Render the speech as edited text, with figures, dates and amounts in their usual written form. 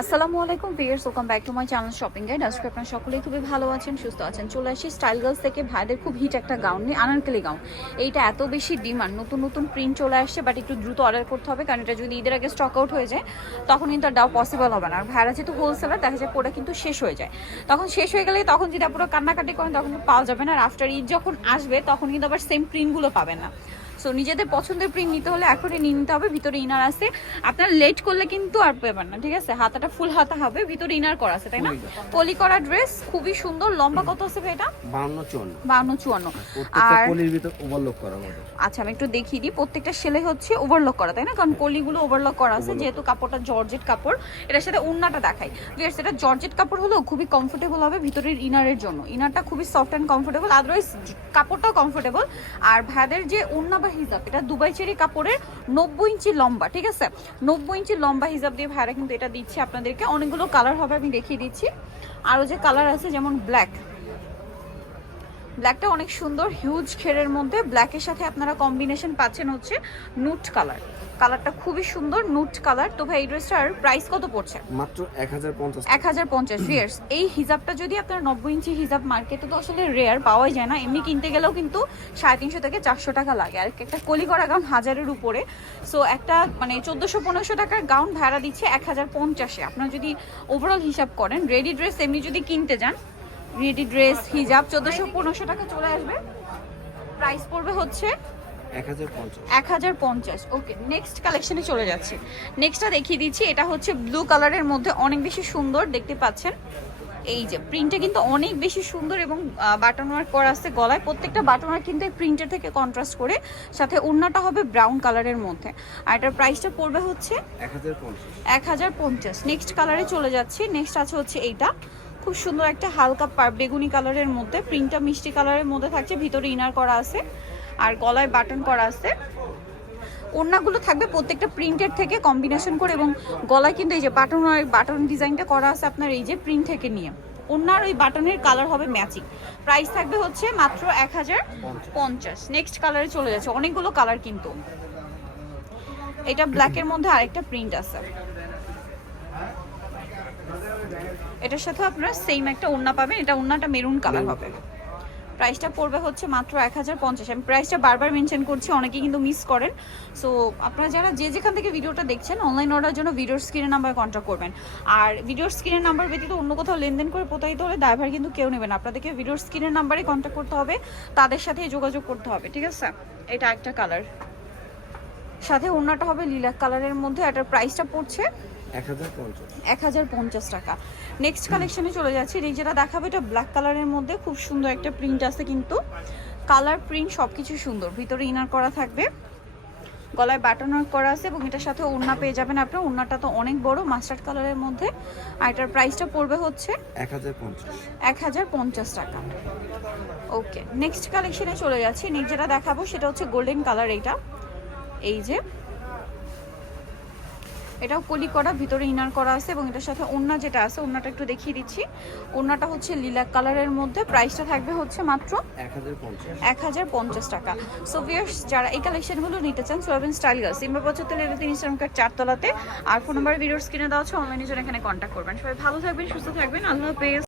আসসালামু আলাইকুম viewers, welcome back to my channel shopping guide. আজকে আপনারা সকলেই খুবই ভালো আছেন, সুস্থ আছেন। চলে আসি স্টাইল গার্লস থেকে ভাইদের খুব হিট একটা গাউন নিয়ে, আনারকলি গাউন। এইটা এত বেশি ডিমান্ড, নতুন নতুন প্রিন্ট চলে আসছে, বাট একটু দ্রুত অর্ডার করতে হবে, কারণ এটা যদি ঈদের আগে স্টক আউট হয়ে যায় তখন কিন্তু আর দেওয়া পসিবল হবে না। আর ভাইরা যেহেতু হোলসেলার, দেখা যায় প্রোডাক্ট কিন্তু শেষ হয়ে যায়। তখন শেষ হয়ে গেলে তখন যদি আপনারা কান্নাকাটি করেন তখন পাওয়া যাবে না। আর আফটার ঈদ যখন আসবে তখন কিন্তু আবার সেম প্রিন্টগুলো পাবেন না। সো নিজেদের পছন্দের প্রিন্ট নিতে হলে এখনই নিয়ে নিতে হবে। ভিতরে ইনার আছে, আপনার লেট করলে কিন্তু আর পাবেন না, ঠিক আছে? হাতাটা ফুল হাতা হবে, ভিতরে ইনার করা আছে, তাই না? কলি করা ড্রেস, খুবই সুন্দর। লম্বা কত আছে ভাই এটা? 52-54। আর কলির ভিতর ওভারলক করা হবে। আচ্ছা, আমি একটু দেখিয়ে দিই। প্রত্যেকটা সেলে হচ্ছে ওভারলক করা, তাই না? কারণ কলিগুলো ওভারলক করা আছে, যেহেতু কাপড়টা জর্জেট কাপড়। এটার সাথে ওড়নাটা দেখাই। ভিউয়ার্স, এটা জর্জেট কাপড় হলেও খুবই কমফোর্টেবল হবে ভিতরের ইনারের জন্য। ইনারটা খুবই সফট অ্যান্ড কমফোর্টেবল, আদারওয়াইজ কাপড়টাও কমফোর্টেবল। আর ভাইদের যে ওড়না বা হিজাব, এটা দুবাই চেরি কাপড়ের 90 ইঞ্চি লম্বা, ঠিক আছে? 90 ইঞ্চি লম্বা হিজাব দিয়ে ভাইরা কিন্তু এটা দিচ্ছে আপনাদেরকে। অনেকগুলো কালার হবে, আমি দেখিয়ে দিচ্ছি। আরও যে কালার আছে, যেমন ব্ল্যাকটা অনেক সুন্দর, হিউজ ঘেরের মধ্যে ব্ল্যাকের সাথে আপনারা কম্বিনেশন পাচ্ছেন হচ্ছে নুট কালারটা খুবই সুন্দর, নুট কালার। তো ভাই এই ড্রেসটার প্রাইস কত পড়ছে? মাত্র 1050। 1050 ভিউয়ার্স। এই হিজাবটা যদি আপনার 90 ইঞ্চি হিজাব মার্কেটে তো আসলে রেয়ার পাওয়াই যায় না, এমনি কিনতে গেলেও কিন্তু 350 থেকে 400 টাকা লাগে। আর একটা কলি করা গাউন 1000-এর উপরে। সো একটা মানে 1400-1500 টাকার গাউন ভাড়া দিচ্ছে 1050-এ। আপনারা যদি ওভারঅল হিসাব করেন, রেডি ড্রেস এমনি যদি কিনতে যান, রেডি ড্রেস হিজাব 1400-1500 টাকা চলে আসবে। প্রাইস পড়বে হচ্ছে 1050। ওকে, নেক্সট কালেকশনে চলে যাচ্ছি। নেক্সটটা দেখিয়ে দিচ্ছি। এটা হচ্ছে ব্লু কালারের মধ্যে, অনেক বেশি সুন্দর দেখতে পাচ্ছেন। এই যে প্রিন্টটা কিন্তু অনেক বেশি সুন্দর এবং বাটন ওয়ার্ক করা আছে গলায়। প্রত্যেকটা বাটন ওয়ার্ক কিন্তু এই প্রিন্টের থেকে কন্ট্রাস্ট করে, সাথে ওড়নাটা হবে ব্রাউন কালারের মধ্যে। আর এটার প্রাইসটা পড়বে হচ্ছে 1050। নেক্সট কালারে চলে যাচ্ছি। নেক্সট আছে হচ্ছে এইটা, খুব সুন্দর একটা হালকা বেগুনি কালারের মধ্যে, প্রিন্টটা মিষ্টি কালারের মধ্যে থাকছে, ভিতরে ইনার করা আছে আর গলায় বাটন করা আছে। ওড়নাগুলো থাকবে প্রত্যেকটা প্রিন্টের থেকে কম্বিনেশন করে, এবং গলায় কিন্তু এই যে বাটন ডিজাইনটা করা আছে আপনার এই যে প্রিন্ট থেকে নিয়ে। ওড়নার ওই বাটনের কালার হবে ম্যাচিং। প্রাইস থাকবে হচ্ছে মাত্র 1050। নেক্সট কালারে চলে যাচ্ছে, অনেকগুলো কালার কিন্তু। এটা ব্ল্যাকের মধ্যে আরেকটা প্রিন্ট আছে, এটার সাথে আপনারা সেম একটা ওড়না পাবেন। এটা ওড়নাটা মেরুন কালার হবে। প্রাইসটা পড়বে হচ্ছে মাত্র 1050। আমি প্রাইসটা বারবার মেনশন করছি, অনেকে কিন্তু মিস করেন। সো আপনারা যারা যে যেখান থেকে ভিডিওটা দেখছেন, অনলাইন অর্ডার জন্য ভিডিওর স্ক্রিনের নাম্বারে কন্ট্যাক্ট করবেন। আর ভিডিওর স্ক্রিনের নাম্বার ব্যতীত অন্য কোথাও লেনদেন করে প্রতারিত হলে দায়ভার কিন্তু কেউ নেবেন। আপনাদেরকে ভিডিওর স্ক্রিনের নাম্বারে কন্ট্যাক্ট করতে হবে, তাদের সাথে যোগাযোগ করতে হবে, ঠিক আছে? এটা একটা কালার, সাথে ওড়নাটা হবে লিলাক কালারের মধ্যে। এটার প্রাইসটা পড়ছে 1050 টাকা। নেক্সট কালেকশনে চলে যাচ্ছি। এই যেটা দেখাবে এটা ব্ল্যাক কালারের মধ্যে, খুব সুন্দর একটা প্রিন্ট আছে কিন্তু। কালার প্রিন্ট সবকিছু সুন্দর, ভিতরে ইনার করা থাকবে, গলায় বাটন ওয়ার্ক করা আছে, এবং এটার সাথে ওড়না পেয়ে যাবেন আপনার। ওড়নাটা তো অনেক বড়, মাস্টার্ড কালারের মধ্যে। আর এটার প্রাইসটা পড়বে হচ্ছে 1050 টাকা। ওকে, নেক্সট কালেকশনে চলে যাচ্ছি। নেক্সট যেটা দেখাবো সেটা হচ্ছে গোল্ডেন কালার। এইটা এই যে এটাও কলি করা, ভিতরে ইনার করা আছে, এবং এটার সাথে ওড়না যেটা আছে, ওড়নাটা একটু দেখিয়ে দিচ্ছি। ওড়নাটা হচ্ছে লিলাক কালারের মধ্যে। প্রাইসটা থাকবে হচ্ছে মাত্র 1050 টাকা। সো ভিউয়ার্স, যারা এই কালেকশনগুলো নিতে চান, soybean style girls, Simba 75 level 3 ইসলাম কার্ড 4 তলাতে। আর ফোন নাম্বার ভিডিওর স্ক্রিনে দেওয়া আছে, অনলাইনে জন্য এখানে কন্ট্যাক্ট করবেন। সবাই ভালো থাকবেন, সুস্থ থাকবেন, আল্লাহ হাফেজ।